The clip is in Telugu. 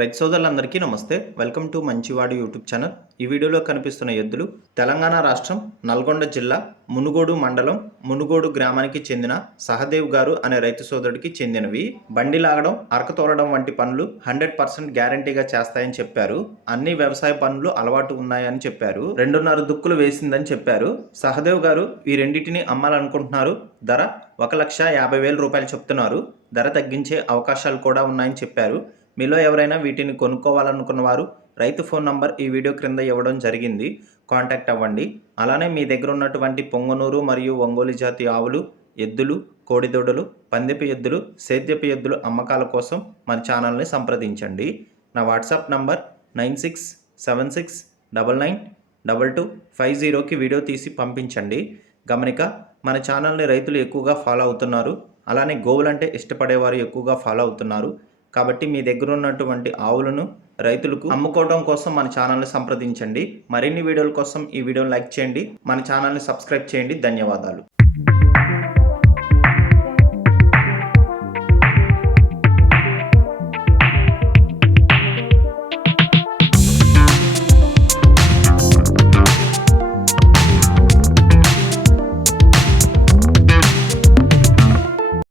రైతు సోదరులందరికీ నమస్తే. Welcome to Manchivadu YouTube channel. ఈ వీడియోలో కనిపిస్తున్న ఎద్దులు తెలంగాణ రాష్ట్రం నల్గొండ జిల్లా మునుగోడు మండలం మునుగోడు గ్రామానికి చెందిన సహదేవ్ గారు అనే రైతు సోదరుడికి చెందినవి. బండి లాగడం అరక తోలడం వంటి పనులు హండ్రెడ్ పర్సెంట్ గ్యారంటీగా చేస్తాయని చెప్పారు. అన్ని వ్యవసాయ పనులు అలవాటు ఉన్నాయని చెప్పారు. రెండున్నర దుక్కులు వేసిందని చెప్పారు. సహదేవ్ గారు ఈ రెండింటిని అమ్మాలనుకుంటున్నారు. ధర ఒక లక్ష యాభై వేల రూపాయలు చెప్తున్నారు. ధర తగ్గించే అవకాశాలు కూడా ఉన్నాయని చెప్పారు. మీలో ఎవరైనా వీటిని కొనుక్కోవాలనుకున్న వారు రైతు ఫోన్ నంబర్ ఈ వీడియో క్రింద ఇవ్వడం జరిగింది. కాంటాక్ట్ అవ్వండి. అలానే మీ దగ్గర ఉన్నటువంటి పొంగనూరు మరియు ఒంగోలు జాతి ఆవులు ఎద్దులు కోడిదొడలు పందెపు ఎద్దులు సేద్యపు ఎద్దులు అమ్మకాల కోసం మన ఛానల్ని సంప్రదించండి. నా WhatsApp number nine six seven six double nine double two five జీరోకి వీడియో తీసి పంపించండి. గమనిక మన ఛానల్ని రైతులు ఎక్కువగా ఫాలో అవుతున్నారు. అలానే గోవులంటే ఇష్టపడేవారు ఎక్కువగా ఫాలో అవుతున్నారు. కాబట్టి మీ దగ్గర ఉన్నటువంటి ఆవులను రైతులకు అమ్ముకోవడం కోసం మన ఛానల్ని సంప్రదించండి. మరిన్ని వీడియోల కోసం ఈ వీడియోని లైక్ చేయండి. మన ఛానల్ని సబ్స్క్రైబ్ చేయండి. ధన్యవాదాలు.